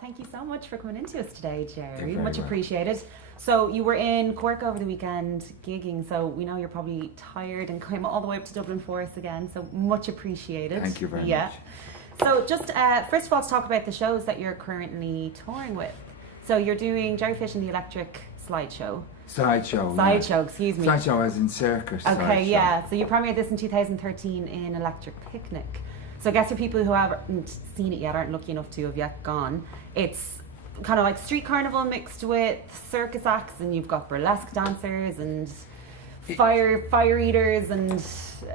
Thank you so much for coming into us today, Jerry. You're Much very appreciated. So you were in Cork over the weekend gigging, so we know you're probably tired and came all the way up to Dublin for us again, so much appreciated. Thank you very much. So just first of all, to talk about the shows that you're currently touring with. So you're doing Jerryfish and the Electric Slideshow. Sideshow, excuse me. Sideshow as in circus. Okay, sideshow. yeah. So you premiered this in 2013 in Electric Picnic. So I guess for people who haven't seen it yet, aren't lucky enough to have yet gone, it's kind of like street carnival mixed with circus acts, and you've got burlesque dancers and fire eaters and...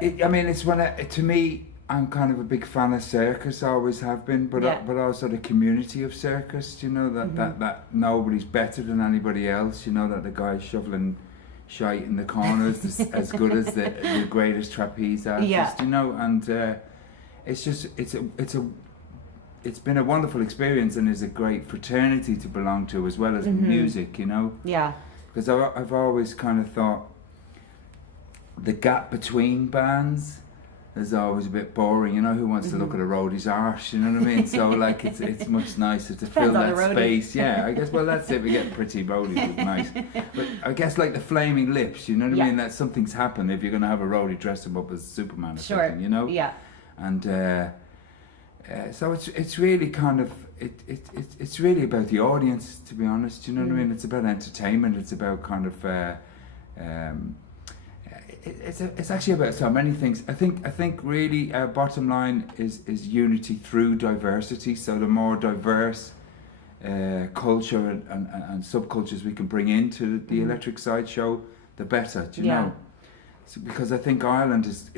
I mean, it's to me, I'm kind of a big fan of circus, I always have been, but but also the community of circus, you know, that nobody's better than anybody else, you know, that the guy shoveling shite in the corners is as good as the greatest trapeze artist, you know, and it's been a wonderful experience, and is a great fraternity to belong to, as well as music, you know. Yeah. Because I've always kind of thought the gap between bands is always a bit boring, you know. Who wants to look at a roadie's arse, you know what I mean? So like it's much nicer to fill that space. Yeah, I guess, well, that's it, we get pretty roadies, it's nice. But I guess like the flaming lips, you know what I mean? That something's happened if you're going to have a roadie dress him up as Superman or something, you know? Yeah. And so it's really kind of it's really about the audience, to be honest, you know what I mean? It's about entertainment, it's about kind of it's actually about so many things. I think really bottom line is unity through diversity. So the more diverse culture and subcultures we can bring into the Electric Sideshow, the better. Do you know? So, because I think Ireland is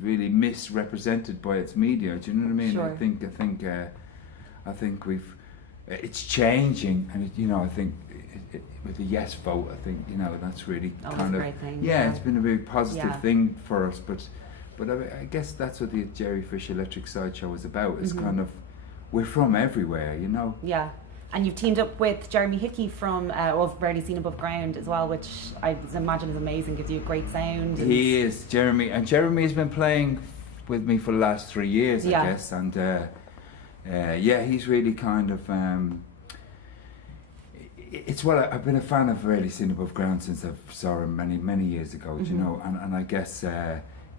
really misrepresented by its media. Do you know what I mean? Sure. I think it's changing, and you know, I think with the yes vote, I think, you know, that's really kind of a great thing. Yeah, it's been a very positive thing for us. But I guess that's what the Jerryfish Electric Sideshow is about. Is kind of, we're from everywhere, you know. Yeah. And you've teamed up with Jeremy Hickey from I've Barely Seen Above Ground as well, which I imagine is amazing, gives you a great sound. He is, Jeremy. And Jeremy has been playing with me for the last 3 years, I guess. And he's really kind of... it's what I've been a fan of Barely Seen Above Ground since I saw him many years ago, you know. And I guess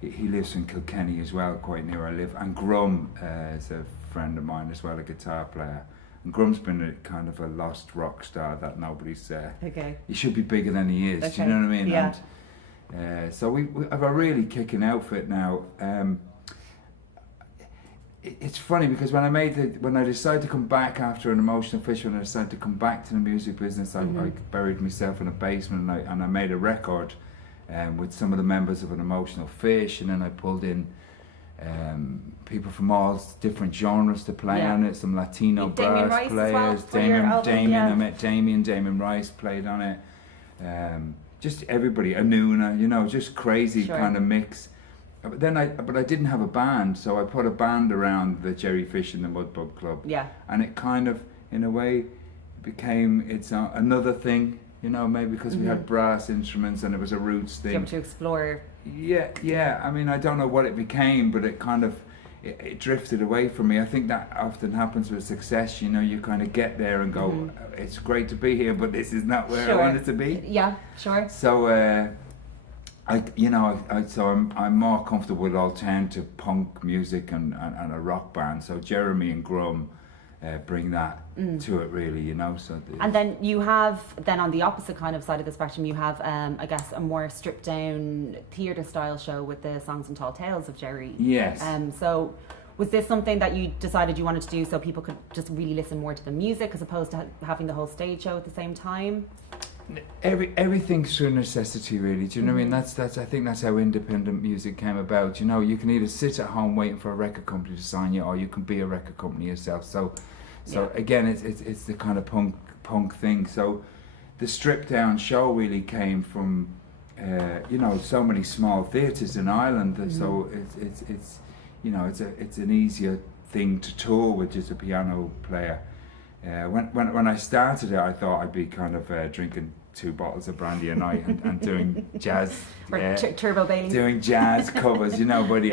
he lives in Kilkenny as well, quite near where I live. And Grum is a friend of mine as well, a guitar player. And Grum's been a kind of a lost rock star that nobody's... He should be bigger than he is, do you know what I mean? Yeah. And, so we have a really kicking outfit now. It's funny because when I decided to come back after An Emotional Fish, when I decided to come back to the music business, I buried myself in a basement, and I made a record with some of the members of An Emotional Fish, and then I pulled in people from all different genres to play on it, some Latino brass players, I met Damien Rice played on it, just everybody, Anuna, you know, just crazy kind of mix. But then I didn't have a band, so I put a band around the Jerryfish and the Mudbug Club, and it kind of, in a way, became another thing, you know, maybe because we had brass instruments and it was a roots thing. You have to explore. Yeah. I mean, I don't know what it became, but it kind of it drifted away from me. I think that often happens with success. You know, you kind of get there and go, it's great to be here, but this is not where I wanted to be. Yeah, sure. So I'm more comfortable with alternative punk music and a rock band. So Jeremy and Grum bring that to it, really, you know. So and then you have, on the opposite kind of side of the spectrum, you have I guess a more stripped down theatre style show with the Songs and Tall Tales of Jerry. Yes. So was this something that you decided you wanted to do so people could just really listen more to the music as opposed to having the whole stage show at the same time? Everything's through necessity, really. Do you know what I mean? That's I think that's how independent music came about. You know, you can either sit at home waiting for a record company to sign you, or you can be a record company yourself. So again, it's the kind of punk thing. So the stripped down show really came from you know, so many small theatres in Ireland. So it's you know, it's an easier thing to tour with just a piano player. When I started it, I thought I'd be kind of drinking 2 bottles of brandy a night and doing jazz, Turbo Bailey, doing jazz covers, you know. But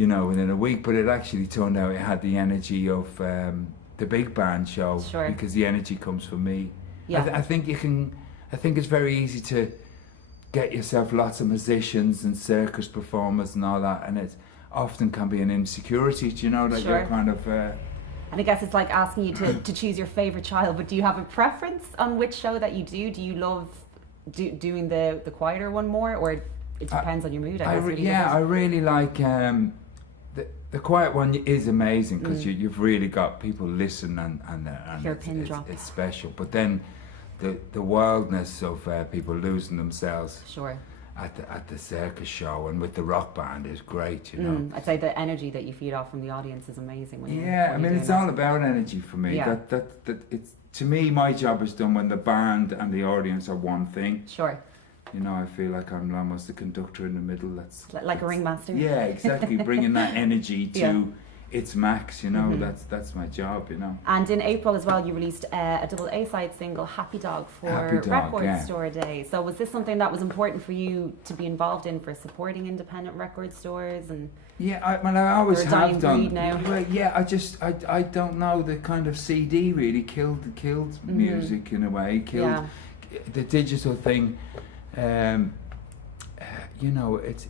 you know, within a week. But it actually turned out it had the energy of the big band show, Sure. because the energy comes from me. Yeah. I think you can. I think it's very easy to get yourself lots of musicians and circus performers and all that, and it often can be an insecurity. Do you know that Sure. you're kind of. And I guess it's like asking you to choose your favourite child, but do you have a preference on which show that you do? Do you love doing the quieter one more, or it depends on your mood? I guess, really, does it? I really like the quiet one is amazing because you've really got people listen and Hear a pin drop. it's special. But then the wildness of people losing themselves Sure. at the circus show and with the rock band is great, you know. I'd say the energy that you feed off from the audience is amazing. When Yeah, I mean it's all about energy for me. Yeah. That it's, to me, my job is done when the band and the audience are one thing. Sure. You know, I feel like I'm almost the conductor in the middle. Like a ringmaster. Yeah, exactly. Bringing that energy to Yeah. its max. You know, that's my job. You know. And in April as well, you released a double A-side single, Happy Dog, for Happy Dog, Record yeah. Store Day. So was this something that was important for you to be involved in, for supporting independent record stores? And Yeah, I always We're a dying have done. breed now. Well, yeah, I don't know. The kind of CD really killed music in a way. Killed the digital thing. You know, it's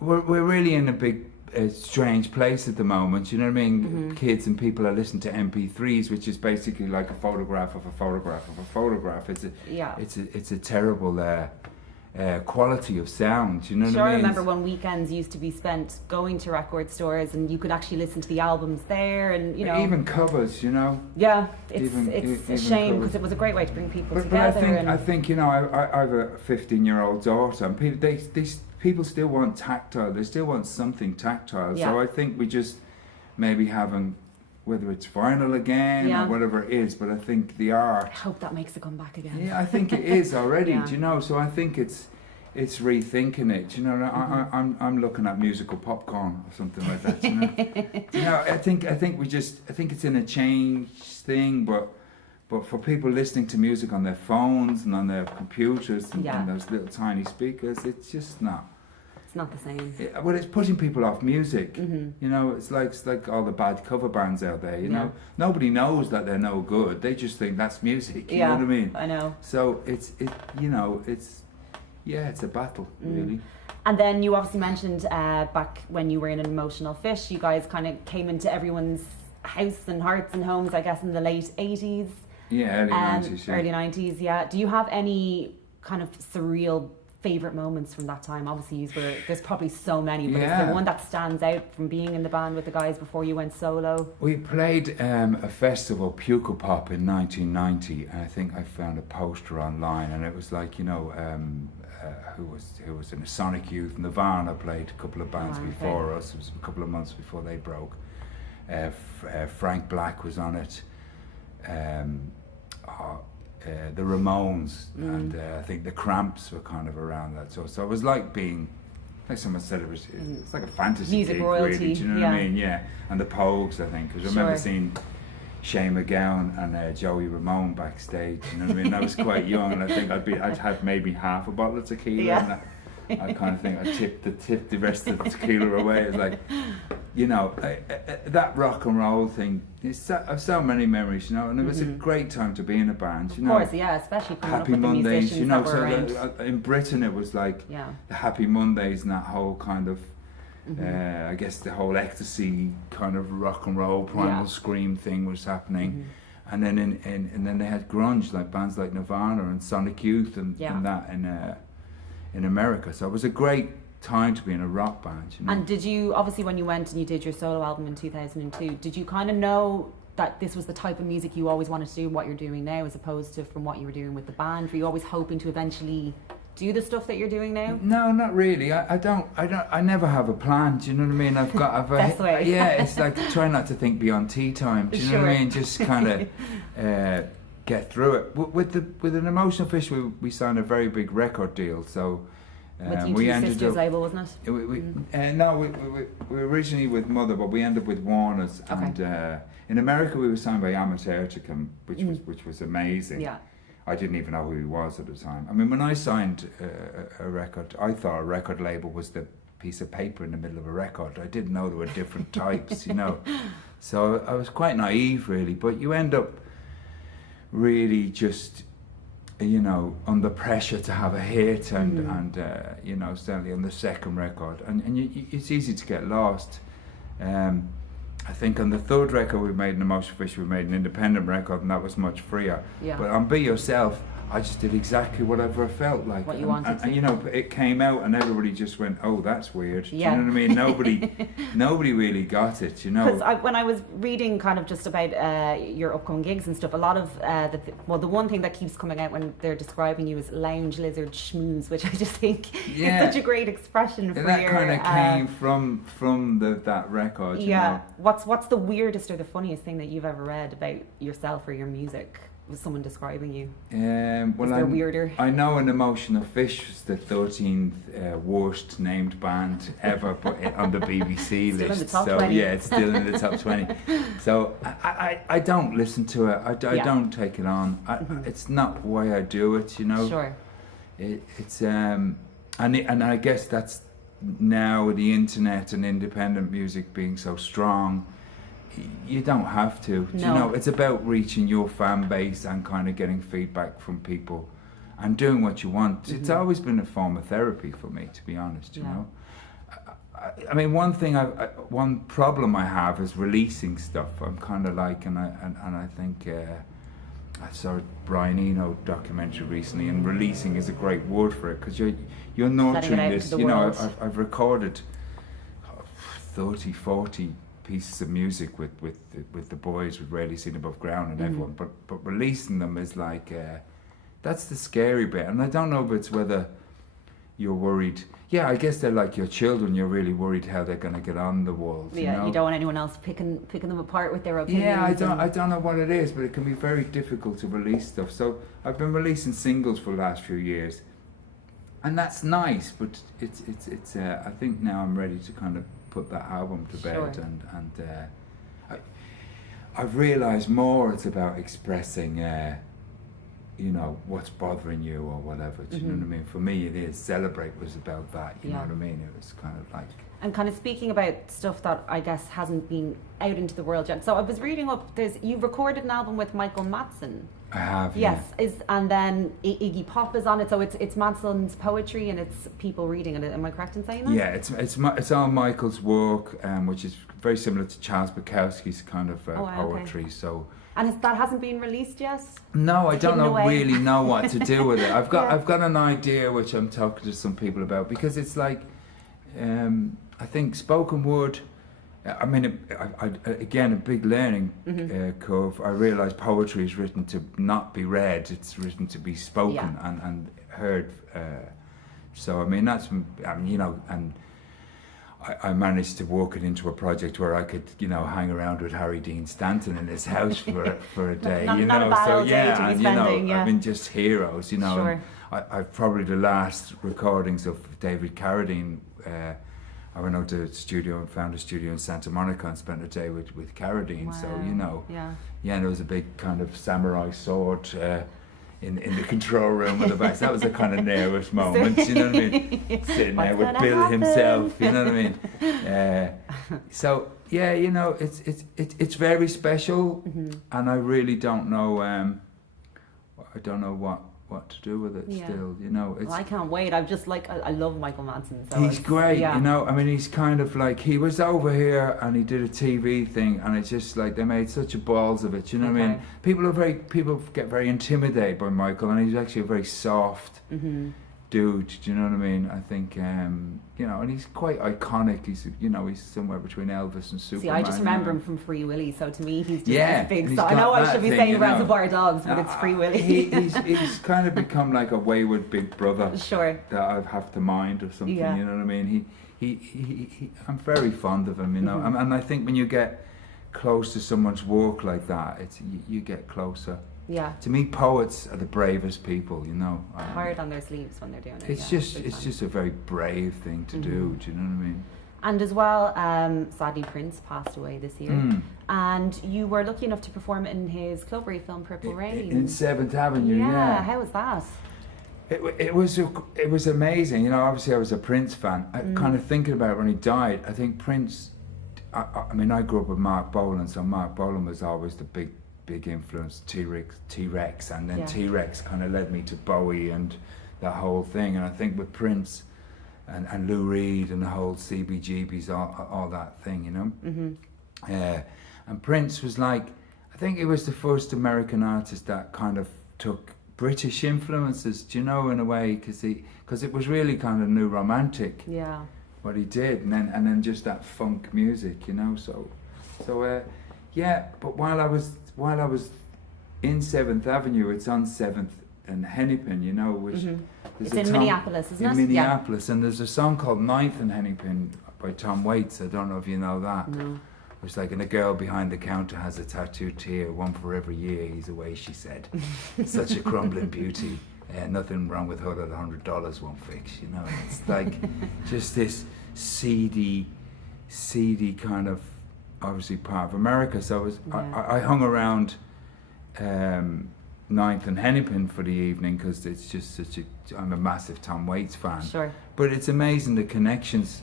we're really in a big strange place at the moment. You know what I mean? Kids and people are listening to MP3s, which is basically like a photograph of a photograph of a photograph. It's a terrible quality of sound. You know what I mean? I remember when weekends used to be spent going to record stores, and you could actually listen to the albums there, and you know, even covers. You know. Yeah, it's a even shame, covers. because it was a great way to bring people But together. I think you know, I have a 15-year-old daughter, and people still want tactile. They still want something tactile. Yeah. So I think we just maybe haven't, whether it's vinyl again or whatever it is. But I think the art. I hope that makes a comeback again. Yeah, I think it is already. Yeah. Do you know? So I think it's rethinking it. Do you know? I'm looking at musical popcorn or something like that. You know? Do you know? I think it's in a change thing, but for people listening to music on their phones and on their computers and those little tiny speakers, it's just not. It's not the same. Well, it's putting people off music. You know, it's like all the bad cover bands out there. You know, nobody knows that they're no good. They just think that's music. You know what I mean? I know. So it's a battle, really. And then you obviously mentioned back when you were in An Emotional Fish, you guys kind of came into everyone's house and hearts and homes, I guess, in the late 80s. Yeah, early 90s. Yeah. Early 90s, yeah. Do you have any kind of surreal favourite moments from that time? Obviously, there's probably so many, but is there one that stands out from being in the band with the guys before you went solo? We played a festival, Puka Pop, in 1990, and I think I found a poster online, and it was like, you know, who was in the Sonic Youth. Nirvana played a couple of bands before us. It was a couple of months before they broke. Frank Black was on it. The Ramones and I think the Cramps were kind of around that. So it was like being, like someone said, it's like a fantasy music gig, royalty. really. Do you know what I mean? Yeah. And the Pogues, I think, because I remember seeing Shane MacGowan and Joey Ramone backstage. You know what I mean? I was quite young, and I think I'd had maybe half a bottle of tequila. And I kind of think I tipped the rest of the tequila away. It's like, you know, that rock and roll thing. I've so many memories, you know, and it was a great time to be in a band. You know, of course, yeah, especially coming Happy up with Mondays. the musicians You know, that were around. in Britain it was like the Happy Mondays and that whole kind of. I guess the whole ecstasy kind of rock and roll primal scream thing was happening, and then and then they had grunge, like bands like Nirvana and Sonic Youth and that in America. So it was a great time to be in a rock band. You know? And did you, obviously when you went and you did your solo album in 2002, did you kind of know that this was the type of music you always wanted to do, what you're doing now, as opposed to from what you were doing with the band? Were you always hoping to eventually do the stuff that you're doing now? No, not really. I never have a plan. Do you know what I mean? Best way. Yeah, it's like try not to think beyond tea time. Do you know what I mean? Just kind of get through it. With An Emotional Fish, we signed a very big record deal. So with we U2 ended Sisters up, label, wasn't it? No, we were originally with Mother, but we ended up with Warner's. Okay. And in America, we were signed by Amateurticum, which was amazing. Yeah. I didn't even know who he was at the time. I mean, when I signed a record, I thought a record label was the piece of paper in the middle of a record. I didn't know there were different types, you know. So I was quite naive, really. But you end up really just, you know, under pressure to have a hit, and you know, certainly on the second record, and it's easy to get lost. I think on the third record we made, an Emotional Fish, we made an independent record, and that was much freer. Yeah. But on Be Yourself, I just did exactly whatever I felt like. What you wanted to. And you know, it came out and everybody just went, oh, that's weird. Yeah. Do you know what I mean? Nobody really got it, you know. Because when I was reading kind of just about your upcoming gigs and stuff, a lot of, the one thing that keeps coming out when they're describing you is lounge, lizard, schmooze, which I just think is such a great expression for and that your... kind of came from that record, you know. What's the weirdest or the funniest thing that you've ever read about yourself or your music? Was someone describing you? Well, is there weirder? I know an Emotional Fish was the 13th worst named band ever put on the BBC still list. In the top so 20. Yeah, it's still in the top 20. So I don't listen to it. I don't take it on. It's not why I do it, you know. Sure. It's and I guess that's now with the internet and independent music being so strong. You don't have to. No. You know, it's about reaching your fan base and kind of getting feedback from people and doing what you want. It's always been a form of therapy for me, to be honest, you know. I mean, one problem I have is releasing stuff. I'm kind of like, and I think I saw a Brian Eno documentary recently, and releasing is a great word for it, because you're nurturing this. You know, I've recorded 30, 40 pieces of music with the boys, with Rarely Seen Above Ground and everyone, but releasing them is like that's the scary bit. And I don't know if it's whether you're worried. Yeah, I guess they're like your children. You're really worried how they're going to get on the world. Yeah, you know? You don't want anyone else picking them apart with their opinions. Yeah, I don't know what it is, but it can be very difficult to release stuff. So I've been releasing singles for the last few years, and that's nice. But it's I think now I'm ready to kind of put that album to bed. Sure. And I've realised more it's about expressing you know, what's bothering you or whatever. Do you know what I mean? For me it is. Celebrate was about that, you know what I mean? It was kind of like... And kind of speaking about stuff that I guess hasn't been out into the world yet. So I was reading up, you've recorded an album with Michael Madsen. I have, yes, and then Iggy Pop is on it, so it's Madsen's poetry and it's people reading it. Am I correct in saying that? Yeah, it's all Michael's work, which is very similar to Charles Bukowski's kind of poetry. Okay. So. And that hasn't been released yet? No, I don't really know what to do with it. I've got an idea which I'm talking to some people about, because it's like, I think spoken word. I mean, again, a big learning curve. I realised poetry is written to not be read; it's written to be spoken and heard. So I mean, you know, and I managed to work it into a project where I could, you know, hang around with Harry Dean Stanton in his house for a day, you know. So yeah, and you know, I mean, just heroes, you know. Sure. I've probably the last recordings of David Carradine. I went out to the studio and found a studio in Santa Monica and spent a day with Carradine. Wow. So, you know, and there was a big kind of samurai sword in the control room with the back. That was a kind of nervous moment, you know what I mean? Sitting there with Bill himself, you know what I mean? So, yeah, you know, it's very special, and I really don't know. I don't know what to do with it still, you know. Well, I can't wait. I'm just like, I love Michael Madsen. So he's great, you know. I mean, he's kind of like, he was over here and he did a TV thing, and it's just like they made such a balls of it, you know what I mean? People get very intimidated by Michael, and he's actually a very soft dude, do you know what I mean? I think, you know, and he's quite iconic. He's, you know, he's somewhere between Elvis and Superman. See, I just remember him from Free Willy, so to me he's just this big star. I know I should be saying Reservoir Dogs, but it's Free Willy. He's kind of become like a wayward big brother. Sure. That I have to mind or something, you know what I mean? He I'm very fond of him, you know, and I think when you get close to someone's work like that, you get closer. Yeah. To me, poets are the bravest people, you know. Hard on their sleeves when they're doing it. It's just a very brave thing to do. Do you know what I mean? And as well, sadly, Prince passed away this year, and you were lucky enough to perform in his Clubbery film Purple Rain in 7th Avenue. Yeah. How was that? It was amazing. You know, obviously I was a Prince fan. I kind of thinking about it when he died. I think Prince. I mean, I grew up with Mark Bolan, so Mark Bolan was always the big influence. T-Rex, and then T-Rex kind of led me to Bowie and that whole thing. And I think with Prince and Lou Reed and the whole CBGBs, all that thing, you know. And Prince was like, I think he was the first American artist that kind of took British influences, do you know, in a way, because it was really kind of new romantic. Yeah. What he did, and then just that funk music, you know. So yeah. But while I was in 7th Avenue, it's on 7th and Hennepin, you know, which it's in Minneapolis, isn't it? In Minneapolis, and there's a song called 9th and Hennepin by Tom Waits. I don't know if you know that. No. It's like, and a girl behind the counter has a tattooed tear, one for every year he's away, she said. Such a crumbling beauty. Nothing wrong with her that $100 won't fix, you know. It's like just this seedy kind of, obviously part of America. So I hung around 9th and Hennepin for the evening because it's just I'm a massive Tom Waits fan. Sure. But it's amazing the connections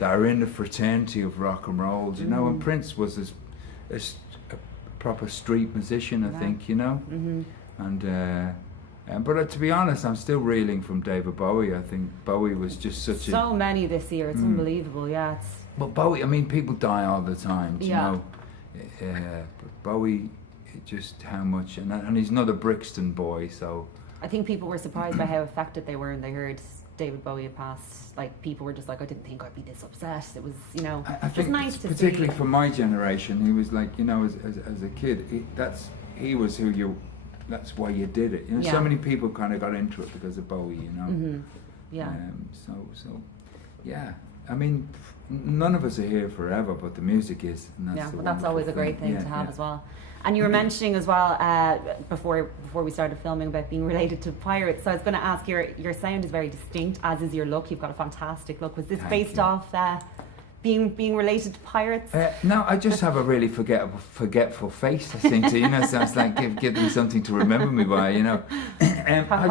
that are in the fraternity of rock and roll, you know. And Prince was a proper street musician, I think, you know. And but to be honest, I'm still reeling from David Bowie. I think Bowie was just so many this year. It's unbelievable. Yeah. But Bowie, I mean, people die all the time. Do you know? But Bowie, just how much, and he's not a Brixton boy, so. I think people were surprised by how affected they were when they heard David Bowie had passed. Like, people were just like, I didn't think I'd be this upset. It was, you know, I think nice to see. Particularly for my generation, he was like, you know, as a kid, he was who you. That's why you did it. You know, so many people kind of got into it because of Bowie, you know. Yeah. So, yeah. I mean, none of us are here forever, but the music is. And that's always a great thing to have as well. And you were mentioning as well before we started filming about being related to pirates. So I was going to ask, your sound is very distinct, as is your look. You've got a fantastic look. Was this based off being related to pirates? No, I just have a really forgetful face, I think. You know, so it's like give them something to remember me by, you know.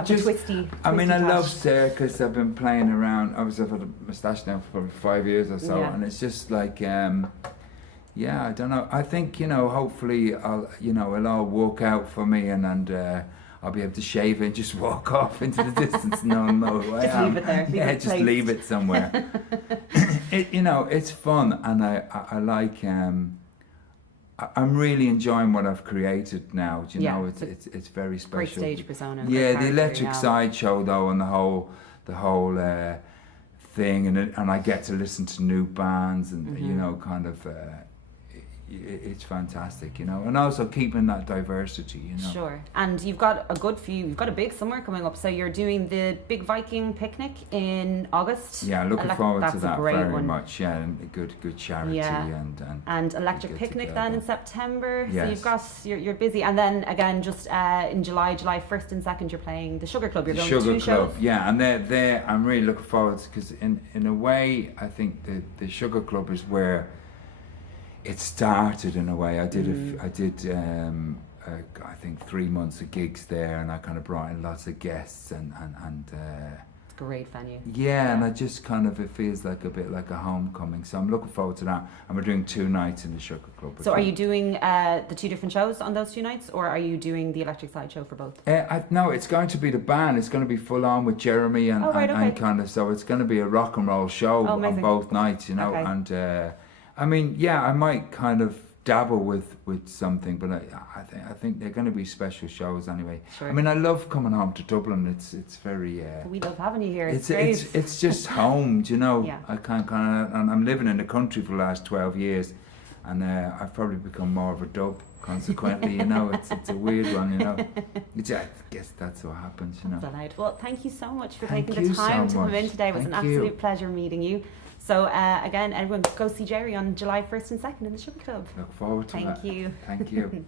Twisty I mean, I touch. love circus. I've been playing around. Obviously, I've had a moustache now for probably 5 years or so, and it's just like, I don't know. I think, you know, hopefully, it'll all work out for me, and I'll be able to shave it and just walk off into the distance. No one knows who I am. Leave it there. Just leave it somewhere. It's fun, and I like. I'm really enjoying what I've created now. Do you know, it's very special. Great stage persona. Yeah, the Electric Sideshow though, and the whole thing, and I get to listen to new bands, and you know, kind of. It's fantastic, you know, and also keeping that diversity, you know. Sure. And you've got a big summer coming up, so you're doing the Big Viking Picnic in August. Yeah, looking forward to that very much. Yeah, and a good charity. Yeah. And Electric Picnic then in September. Yes. So you're busy, and then again just in July 1st and 2nd you're playing the Sugar Club. You're going to 2 shows. Yeah, and they're I'm really looking forward to, because in a way I think the Sugar Club is where it started in a way. I did I think 3 months of gigs there, and I kind of brought in lots of guests and it's a great venue. Yeah, and I just kind of, it feels like a bit like a homecoming. So I'm looking forward to that. And we're doing 2 nights in the Sugar Club. So are you doing the 2 different shows on those 2 nights, or are you doing the Electric Sideshow for both? No, it's going to be the band. It's going to be full on with Jeremy and kind of, so it's going to be a rock and roll show on both nights, you know. Okay. And I mean, yeah, I might kind of dabble with something, but I think they're going to be special shows anyway. Sure. I mean, I love coming home to Dublin. It's very. We love having you here. It's just home, do you know. Yeah. I can't kind of, and I'm living in the country for the last 12 years, and I've probably become more of a dub. Consequently, you know, it's a weird one, you know. I guess that's what happens, you know. That's well, thank you so much for taking the time to come in today. It was an absolute pleasure meeting you. So again, everyone, go see Jerry on July 1st and 2nd in the Sugar Club. Look forward to that. Thank you. Thank you.